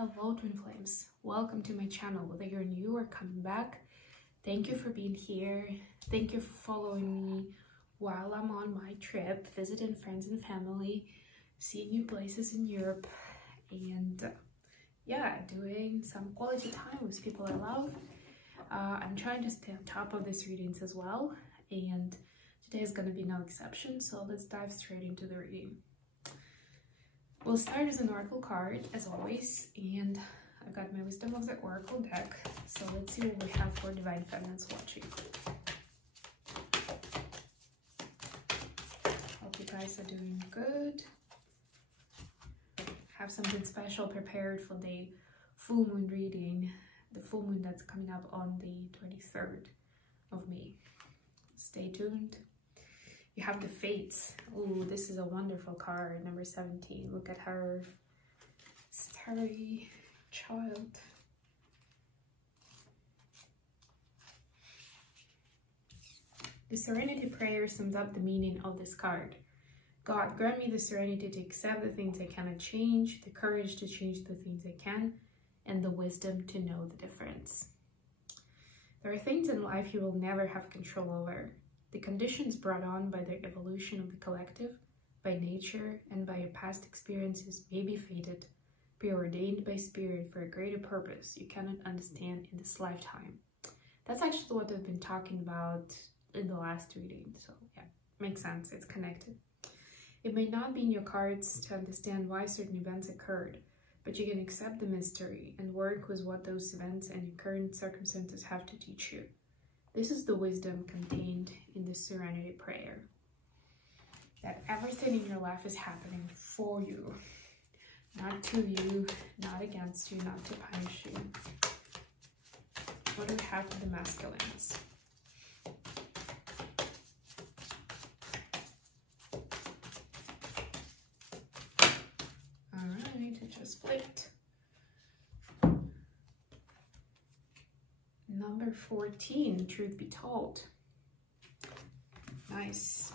Hello twin flames, welcome to my channel. Whether you're new or coming back, thank you for being here. Thank you for following me while I'm on my trip, visiting friends and family, seeing new places in Europe, and yeah, doing some quality time with people I love. I'm trying to stay on top of these readings as well, and today is going to be no exception, so let's dive straight into the reading. We'll start as an oracle card, as always, and I've got my Wisdom of the Oracle deck, so let's see what we have for Divine Feminines watching. Hope you guys are doing good. Have something special prepared for the full moon reading, the full moon that's coming up on the 23rd of May. Stay tuned. You have the Fates. Oh, this is a wonderful card, number 17. Look at her starry child. The Serenity Prayer sums up the meaning of this card. God, grant me the serenity to accept the things I cannot change, the courage to change the things I can, and the wisdom to know the difference. There are things in life you will never have control over. The conditions brought on by the evolution of the collective, by nature, and by your past experiences may be fated, preordained by spirit for a greater purpose you cannot understand in this lifetime. That's actually what I've been talking about in the last reading, so yeah, makes sense, it's connected. It may not be in your cards to understand why certain events occurred, but you can accept the mystery and work with what those events and your current circumstances have to teach you. This is the wisdom contained in the Serenity Prayer. That everything in your life is happening for you, not to you, not against you, not to punish you. What do we have for the masculines? Alright, it just flipped. Number 14, truth be told. Nice.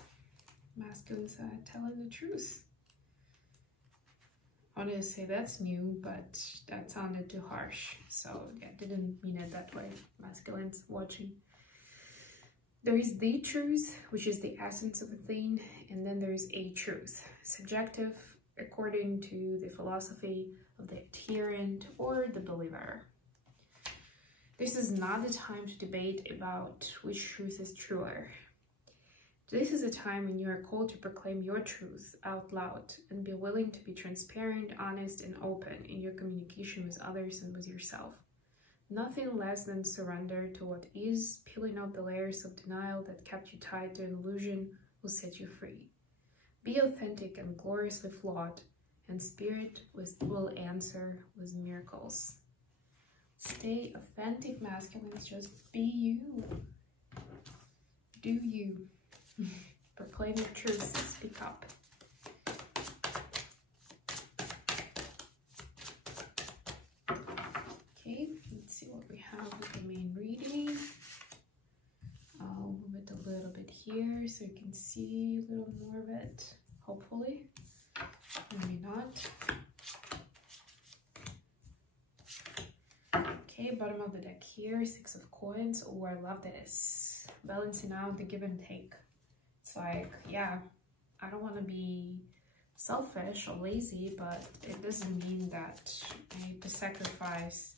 Masculines telling the truth. I wanted to say that's new, but that sounded too harsh. So yeah, didn't mean it that way. Masculines watching. There is the truth, which is the essence of a thing, and then there is a truth. Subjective, according to the philosophy of the adherent or the believer. This is not the time to debate about which truth is truer. This is a time when you are called to proclaim your truth out loud and be willing to be transparent, honest, and open in your communication with others and with yourself. Nothing less than surrender to what is, peeling off the layers of denial that kept you tied to an illusion will set you free. Be authentic and gloriously flawed, and spirit will answer with miracles. Stay authentic, masculines. Just be you. Do you. Proclaim your truth. Speak up. Okay, let's see what we have with the main reading. I'll move it a little bit here so you can see a little more of it, hopefully. Maybe not. Okay, bottom of the deck here, 6 of coins. Oh, I love this. Balancing out the give and take. It's like, yeah, I don't want to be selfish or lazy, but it doesn't mean that I need to sacrifice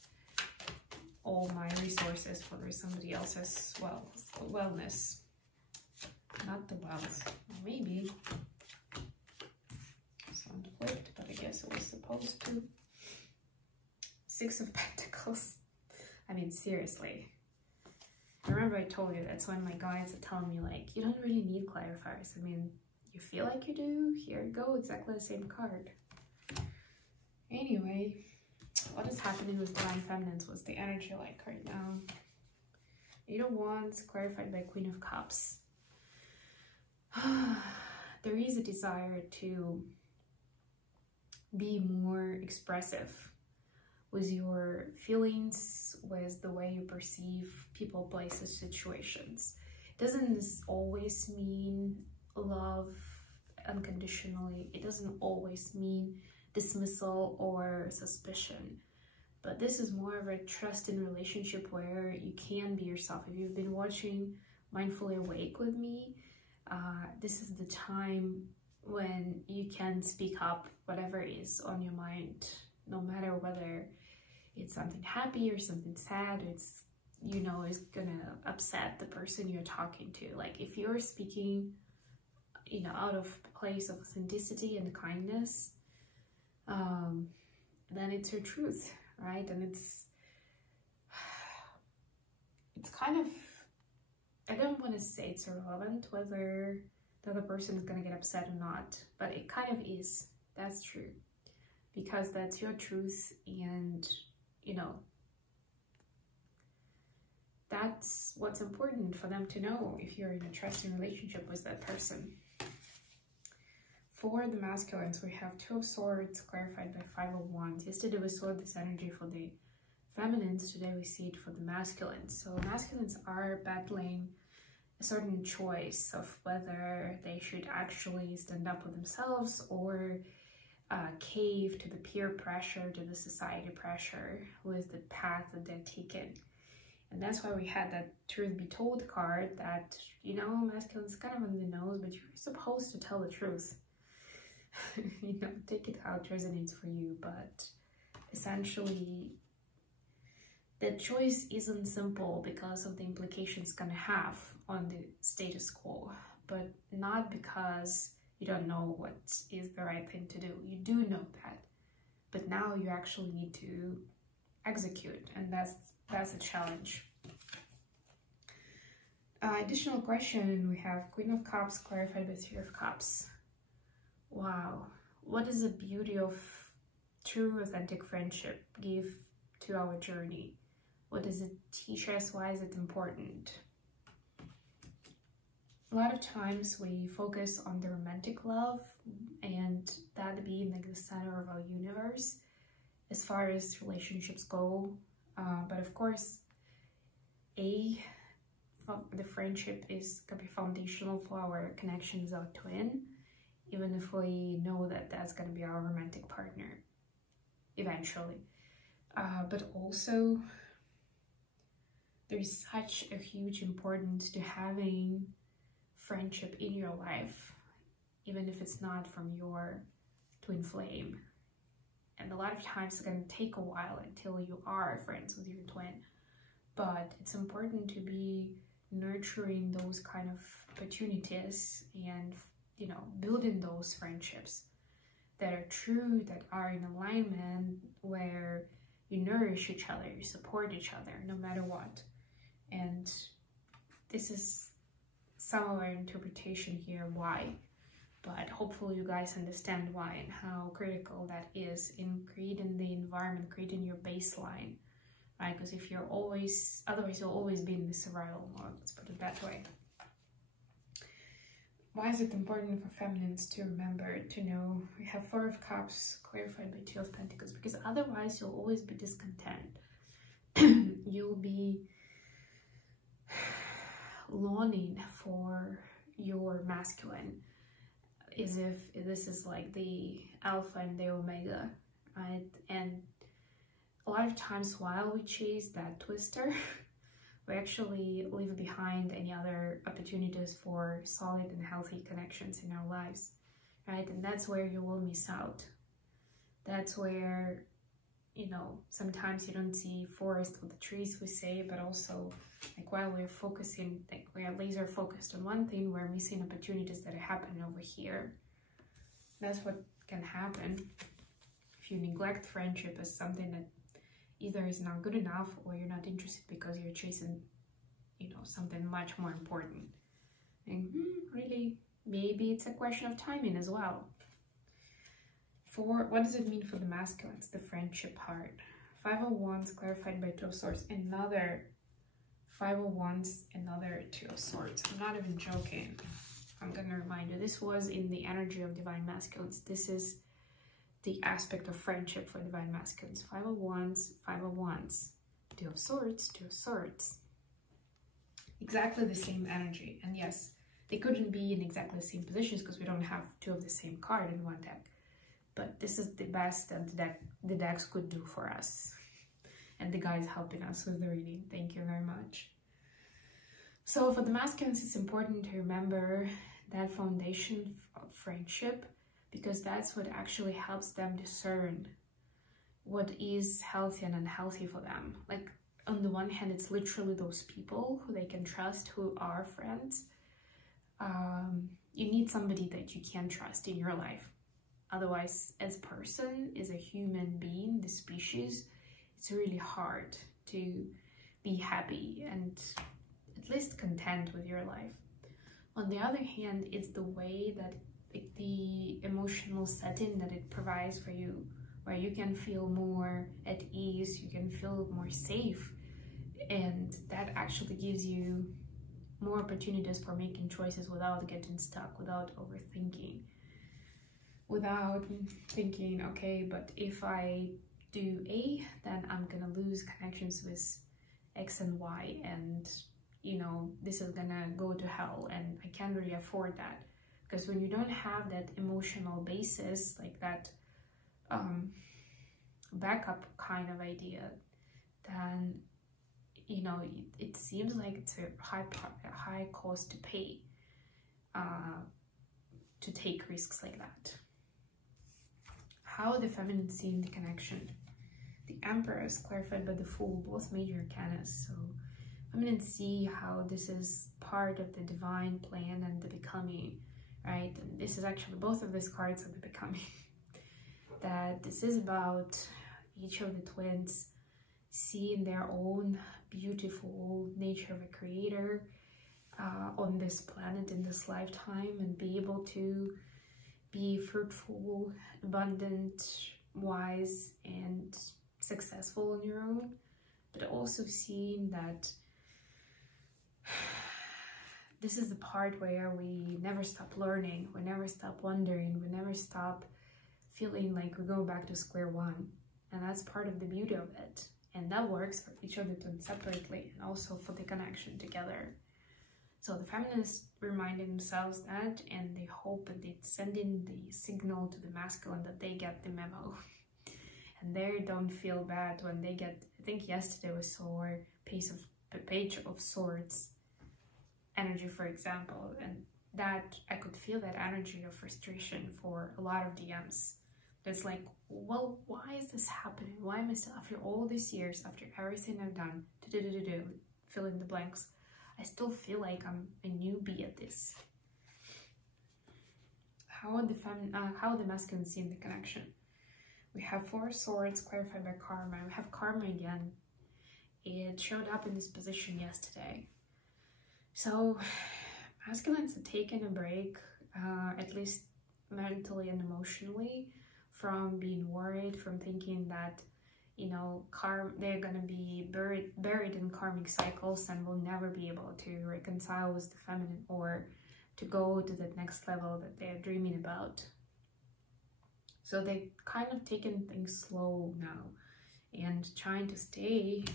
all my resources for somebody else's, well, wellness. Not the wealth. Maybe. Sound flipped, but I guess it was supposed to. 6 of Pentacles. I mean, seriously. I remember I told you that's when my guides are telling me, like, you don't really need clarifiers. I mean, you feel like you do, here you go, exactly the same card. Anyway, what is happening with Divine Feminines? What's the energy like right now? 8 of Wands, clarified by Queen of Cups. There is a desire to be more expressive with your feelings, with the way you perceive people, places, situations. It doesn't always mean love unconditionally. It doesn't always mean dismissal or suspicion. But this is more of a trust in relationship where you can be yourself. If you've been watching Mindfully Awake with me, this is the time when you can speak up whatever is on your mind, no matter whether it's something happy or something sad, it's, you know, is gonna upset the person you're talking to. Like if you're speaking, you know, out of place of authenticity and kindness, then it's your truth, right? And it's kind of, I don't want to say it's irrelevant whether the other person is going to get upset or not, but it kind of is. That's true, because that's your truth, and you know, that's what's important for them to know if you're in a trusting relationship with that person. For the masculines, we have Two of Swords clarified by Five of Wands. Yesterday we saw this energy for the feminines, today we see it for the masculines. So masculines are battling a certain choice of whether they should actually stand up for themselves or cave to the peer pressure, to the society pressure with the path that they're taking. And that's why we had that Truth Be Told card that, you know, masculine's kind of on the nose, but you're supposed to tell the truth. You know, take it how it resonates for you, but essentially the choice isn't simple because of the implications it's gonna have on the status quo, but not because you don't know what is the right thing to do. You do know that, but now you actually need to execute, and that's a challenge. Additional question, we have Queen of Cups clarified by Three of Cups. Wow, what does the beauty of true authentic friendship give to our journey? What does it teach us? Why is it important? A lot of times we focus on the romantic love and that being like the center of our universe as far as relationships go. But of course, the friendship is gonna be foundational for our connection with our twin, even if we know that that's gonna be our romantic partner eventually. But also, there's such a huge importance to having friendship in your life, even if it's not from your twin flame. And a lot of times it's going to take a while until you are friends with your twin, but it's important to be nurturing those kind of opportunities and, you know, building those friendships that are true, that are in alignment, where you nourish each other, you support each other no matter what. And this is some of our interpretation here why, but hopefully you guys understand why and how critical that is in creating the environment, creating your baseline, right? Because if you're always, otherwise you'll always be in the survival mode, let's put it that way. Why is it important for feminines to remember, to know? We have Four of Cups clarified by Two of Pentacles, because otherwise you'll always be discontent. You'll be longing for your masculine, as if this is like the alpha and the omega, right? And a lot of times while we chase that twister, we actually leave behind any other opportunities for solid and healthy connections in our lives, right? And that's where you will miss out. That's where, you know, sometimes you don't see forest with the trees, we say, but also like while we're focusing, like we are laser focused on one thing, we're missing opportunities that are happening over here. That's what can happen if you neglect friendship as something that either is not good enough or you're not interested because you're chasing, you know, something much more important. And really, maybe it's a question of timing as well. What does it mean for the masculines, the friendship part? Five of Wands clarified by Two of Swords, another Five of Wands, another Two of Swords. I'm not even joking. I'm gonna remind you, this was in the energy of divine masculines. This is the aspect of friendship for divine masculines. Five of Wands, Five of Wands, Two of Swords, Two of Swords. Exactly the same energy. And yes, they couldn't be in exactly the same positions because we don't have two of the same card in one deck. But this is the best that the decks could do for us. and the guys helping us with the reading. Thank you very much. So for the masculines, it's important to remember that foundation of friendship, because that's what actually helps them discern what is healthy and unhealthy for them. Like, on the one hand, it's literally those people who they can trust, who are friends. You need somebody that you can trust in your life. Otherwise, as a person, as a human being, the species, it's really hard to be happy and at least content with your life. On the other hand, it's the way that the emotional setting that it provides for you, where you can feel more at ease, you can feel more safe, and that actually gives you more opportunities for making choices without getting stuck, without overthinking, without thinking, okay, but if I do A, then I'm gonna lose connections with X and Y, and you know, this is gonna go to hell, and I can't really afford that. Because when you don't have that emotional basis, like that backup kind of idea, then you know, it seems like it's a high cost to pay to take risks like that. How the feminine see in the connection. The Empress, clarified by the Fool, both major arcanas. So feminine see how this is part of the divine plan and the becoming, right? And this is actually, both of these cards are the becoming. That this is about each of the twins seeing their own beautiful nature of a creator on this planet in this lifetime, and be able to be fruitful, abundant, wise, and successful on your own, but also seeing that this is the part where we never stop learning, we never stop wondering, we never stop feeling like we go back to square one. And that's part of the beauty of it. And that works for each of the twins separately and also for the connection together. So the feminists reminding themselves that, and they hope that they send in the signal to the masculine that they get the memo. And they don't feel bad when they get, I think yesterday we saw a page of swords energy, for example, and that I could feel that energy of frustration for a lot of DMs. It's like, well, why is this happening? Why am I still, after all these years, after everything I've done, fill in the blanks, I still feel like I'm a newbie at this. How the masculine see in the connection. We have 4 swords clarified by karma. We have karma again. It showed up in this position yesterday. So masculines are taking a break, at least mentally and emotionally, from being worried, from thinking that, you know, they're gonna be buried in karmic cycles and will never be able to reconcile with the feminine or to go to the next level that they're dreaming about. So they kind of taking things slow now and trying to stay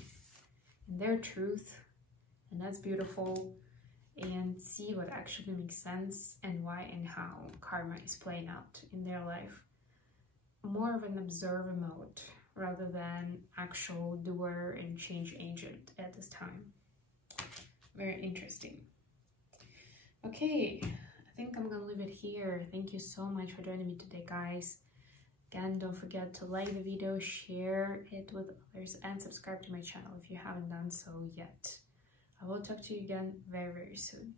in their truth, and that's beautiful, and see what actually makes sense and why and how karma is playing out in their life. More of an observer mode rather than actual doer and change agent at this time. Very interesting. Okay, I think I'm gonna leave it here. Thank you so much for joining me today, guys. Again, don't forget to like the video, share it with others, and subscribe to my channel if you haven't done so yet. I will talk to you again very, very soon.